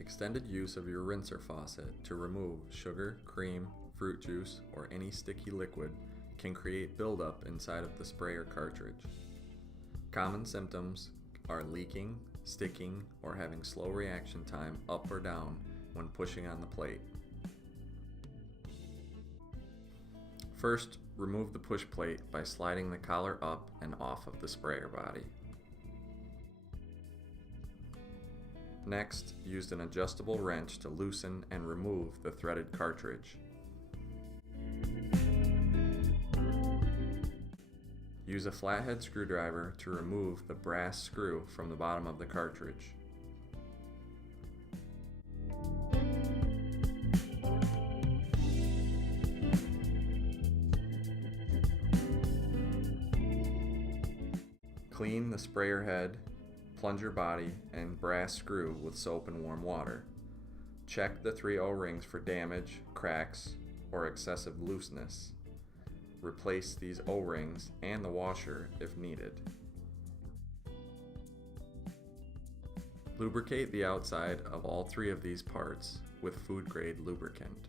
Extended use of your rinser faucet to remove sugar, cream, fruit juice, or any sticky liquid can create buildup inside of the sprayer cartridge. Common symptoms are leaking, sticking, or having slow reaction time up or down when pushing on the plate. First, remove the push plate by sliding the collar up and off of the sprayer body. Next, use an adjustable wrench to loosen and remove the threaded cartridge. Use a flathead screwdriver to remove the brass screw from the bottom of the cartridge. Clean the sprayer head, plunger body, and brass screw with soap and warm water. Check the 3 O-rings for damage, cracks, or excessive looseness. Replace these O-rings and the washer if needed. Lubricate the outside of all 3 of these parts with food-grade lubricant.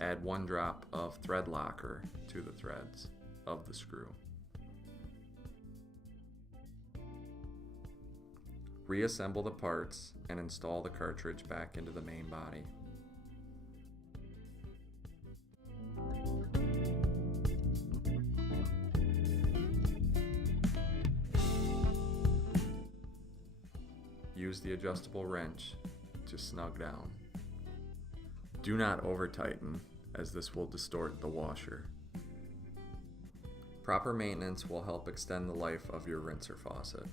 Add 1 drop of thread locker to the threads of the screw. Reassemble the parts and install the cartridge back into the main body. Use the adjustable wrench to snug down. Do not over-tighten, as this will distort the washer. Proper maintenance will help extend the life of your rinser faucet.